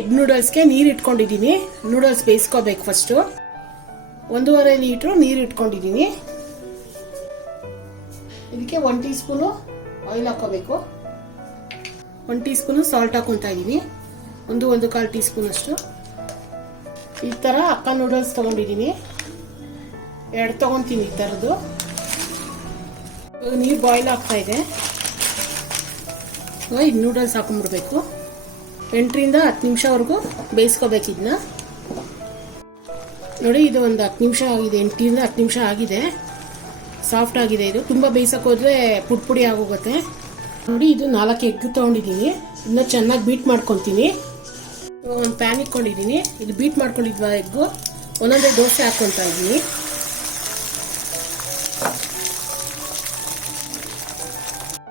Egg ನೂಡಲ್ಸ್ಗೆ ನೀರು ಇಟ್ಕೊಂಡಿದ್ದೀನಿ. Noodles ಬೇಯಿಸ್ಕೋಬೇಕು. ಫಸ್ಟು 1.5 ಲೀಟ್ರು ನೀರು ಇಟ್ಕೊಂಡಿದ್ದೀನಿ. ಇದಕ್ಕೆ 1 ಟೀ ಸ್ಪೂನು ಆಯಿಲ್ ಹಾಕೋಬೇಕು. 1 ಟೀ ಸ್ಪೂನು ಸಾಲ್ಟ್ ಹಾಕೊತಾ ಇದ್ದೀನಿ. 1.25 ಟೀ ಸ್ಪೂನ್ ಅಷ್ಟು. ಈ ಥರ ಅಕ್ಕ ನೂಡಲ್ಸ್ ತೊಗೊಂಡಿದ್ದೀನಿ. 2 ತೊಗೊತೀನಿ ಈ ಥರದ್ದು. ನೀರು ಬಾಯ್ಲ್ ಆಗ್ತಾ ಇದೆ. ಇದು ನೂಡಲ್ಸ್ ಹಾಕೊಂಡ್ಬಿಡ್ಬೇಕು. 8ರಿಂದ 10 ನಿಮಿಷವರೆಗೂ ಬೇಯಿಸ್ಕೋಬೇಕು ಇದನ್ನ. ನೋಡಿ, ಇದು ಒಂದು 10 ನಿಮಿಷ ಆಗಿದೆ. 8ರಿಂದ 10 ನಿಮಿಷ ಆಗಿದೆ. ಸಾಫ್ಟ್ ಆಗಿದೆ. ಇದು ತುಂಬ ಬೇಯಿಸೋಕೆ ಹೋದರೆ ಪುಡಿ ಆಗೋಗುತ್ತೆ. ನೋಡಿ, ಇದು 4 ಎಗ್ ತೊಗೊಂಡಿದ್ದೀನಿ. ಇದನ್ನ ಚೆನ್ನಾಗಿ ಬೀಟ್ ಮಾಡ್ಕೊತೀನಿ. ಒಂದು ಪ್ಯಾನ್ ಇಟ್ಕೊಂಡಿದ್ದೀನಿ. ಇದು ಬೀಟ್ ಮಾಡ್ಕೊಂಡಿದ್ವ ಎಗ್ಗು ಒಂದೊಂದೇ ದೋಸೆ ಹಾಕ್ಕೊತಾ ಇದ್ದೀನಿ.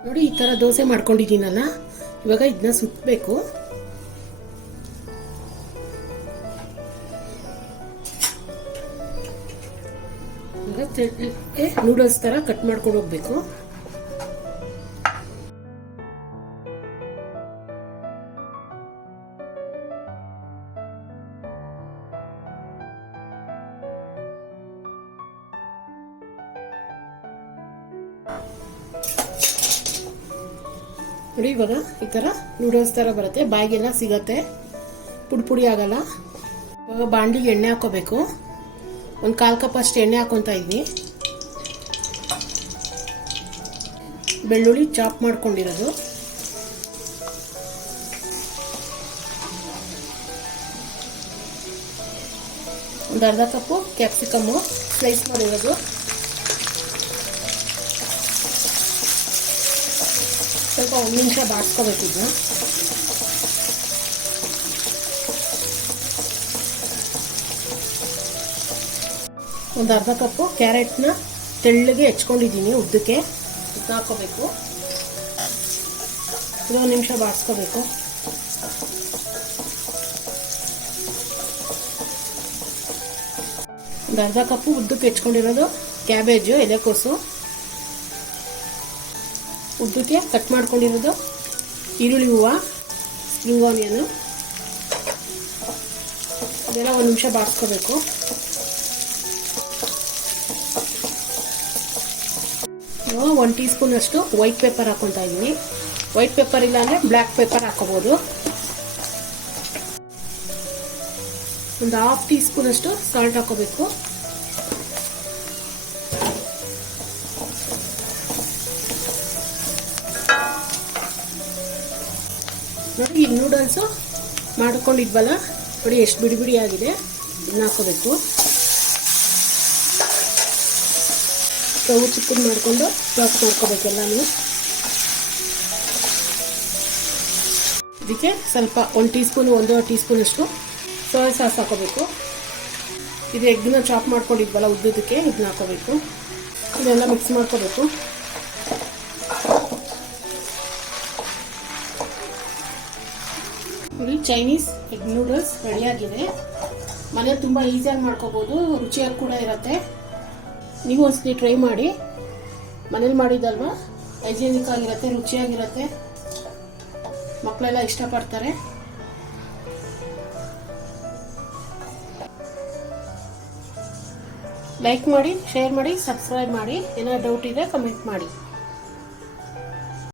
ನೋಡಿ, ಈ ಥರ ದೋಸೆ ಮಾಡ್ಕೊಂಡಿದ್ದೀನಲ್ಲ. ಇವಾಗ ಇದನ್ನ ಸುತ್ತಬೇಕು. ನೂಡಲ್ಸ್ ತರ ಕಟ್ ಮಾಡ್ಕೊಂಡು ಹೋಗ್ಬೇಕು. ನೋಡಿ, ಇವಾಗ ಈ ತರ ನೂಡಲ್ಸ್ ತರ ಬರುತ್ತೆ. ಬಾಯಿಗೆಲ್ಲ ಸಿಗತ್ತೆ, ಪುಡಿ ಆಗಲ್ಲ. ಇವಾಗ ಬಾಂಡಿಗೆ ಎಣ್ಣೆ ಹಾಕೋಬೇಕು. 1/4 ಕಪ್ ಅಷ್ಟು ಎಣ್ಣೆ ಹಾಕೊತಾ ಇದ್ದೀನಿ. ಬೆಳ್ಳುಳ್ಳಿ ಚಾಪ್ ಮಾಡ್ಕೊಂಡಿರೋದು, ಒಂದು ಅರ್ಧ ಕಪ್ಪು ಕ್ಯಾಪ್ಸಿಕಮ್ಮು ಸ್ಲೈಸ್ ಮಾಡಿರೋದು, ಸ್ವಲ್ಪ 1 ನಿಮಿಷ ಬಾಡಿಸ್ಕೋಬೇಕು. ಇದನ್ನ ಒಂದು ಅರ್ಧ ಕಪ್ಪು ಕ್ಯಾರೆಟ್ನ ತೆಳ್ಳಗೆ ಹೆಚ್ಕೊಂಡಿದ್ದೀನಿ ಉದ್ದಕ್ಕೆ. ಇದನ್ನ ಹಾಕೋಬೇಕು. 1 ನಿಮಿಷ ಬಾಡಿಸ್ಕೋಬೇಕು. ಒಂದು ಅರ್ಧ ಕಪ್ಪು ಉದ್ದಕ್ಕೆ ಹೆಚ್ಕೊಂಡಿರೋದು ಕ್ಯಾಬೇಜು, ಎಲೆಕೋಸು, ಉದ್ದಕ್ಕೆ ಕಟ್ ಮಾಡ್ಕೊಂಡಿರೋದು ಈರುಳ್ಳಿ ಹೂವು, ಸ್ಪ್ರಿಂಗ್ ಆನಿಯನು, ಅದೆಲ್ಲ 1 ನಿಮಿಷ ಬಾಡಿಸ್ಕೋಬೇಕು. 1 ಟೀ ಸ್ಪೂನ್ ಅಷ್ಟು ವೈಟ್ ಪೆಪ್ಪರ್ ಹಾಕೊತಾ ಇದ್ದೀನಿ. ವೈಟ್ ಪೆಪ್ಪರ್ ಇಲ್ಲ ಅಂದರೆ ಬ್ಲ್ಯಾಕ್ ಪೆಪ್ಪರ್ ಹಾಕೋಬೋದು. ಒಂದು 1/2 ಟೀ ಸ್ಪೂನ್ ಅಷ್ಟು ಸಾಲ್ಟ್ ಹಾಕೋಬೇಕು. ನೋಡಿ, ಈ ನೂಡಲ್ಸು ಮಾಡ್ಕೊಂಡಿದ್ವಲ್ಲ, ನೋಡಿ ಎಷ್ಟು ಬಿಡಿ ಬಿಡಿ ಆಗಿದೆ. ಇದನ್ನ ಹಾಕೋಬೇಕು. ಸ್ಟವ್ ಚಿಕ್ಕದು ಮಾಡಿಕೊಂಡು ಚಾಪ್ ಮಾಡ್ಕೋಬೇಕೆಲ್ಲನೂ. ಇದಕ್ಕೆ ಸ್ವಲ್ಪ 1 ಟೀ ಸ್ಪೂನು 1.5 ಟೀ ಸ್ಪೂನ್ ಅಷ್ಟು ಸೋಯಾ ಸಾಸ್ ಹಾಕೋಬೇಕು. ಇದು ಎಗ್ನ ಚಾಪ್ ಮಾಡ್ಕೊಂಡಿದ್ವಲ್ಲ ಉದ್ದಕ್ಕೆ, ಇದನ್ನ ಹಾಕೋಬೇಕು. ಇದೆಲ್ಲ ಮಿಕ್ಸ್ ಮಾಡ್ಕೋಬೇಕು. ನೋಡಿ, ಚೈನೀಸ್ ಎಗ್ ನೂಡಲ್ಸ್ ರೆಡಿಯಾಗಿದೆ. ಮನೇಲಿ ತುಂಬ ಈಸಿಯಾಗಿ ಮಾಡ್ಕೋಬೋದು, ರುಚಿಯಾಗಿ ಕೂಡ ಇರುತ್ತೆ. ನೀವು ಒಂದ್ಸತಿ ಟ್ರೈ ಮಾಡಿ. ಮನೇಲಿ ಮಾಡಿದ್ದಲ್ವಾ, ಹೈಜೀನಿಕ್ ಆಗಿರುತ್ತೆ, ರುಚಿಯಾಗಿರುತ್ತೆ, ಮಕ್ಕಳೆಲ್ಲ ಇಷ್ಟಪಡ್ತಾರೆ. ಲೈಕ್ ಮಾಡಿ, ಶೇರ್ ಮಾಡಿ, ಸಬ್ಸ್ಕ್ರೈಬ್ ಮಾಡಿ. ಏನಾದ್ರು ಡೌಟ್ ಇದ್ರೆ ಕಮೆಂಟ್ ಮಾಡಿ.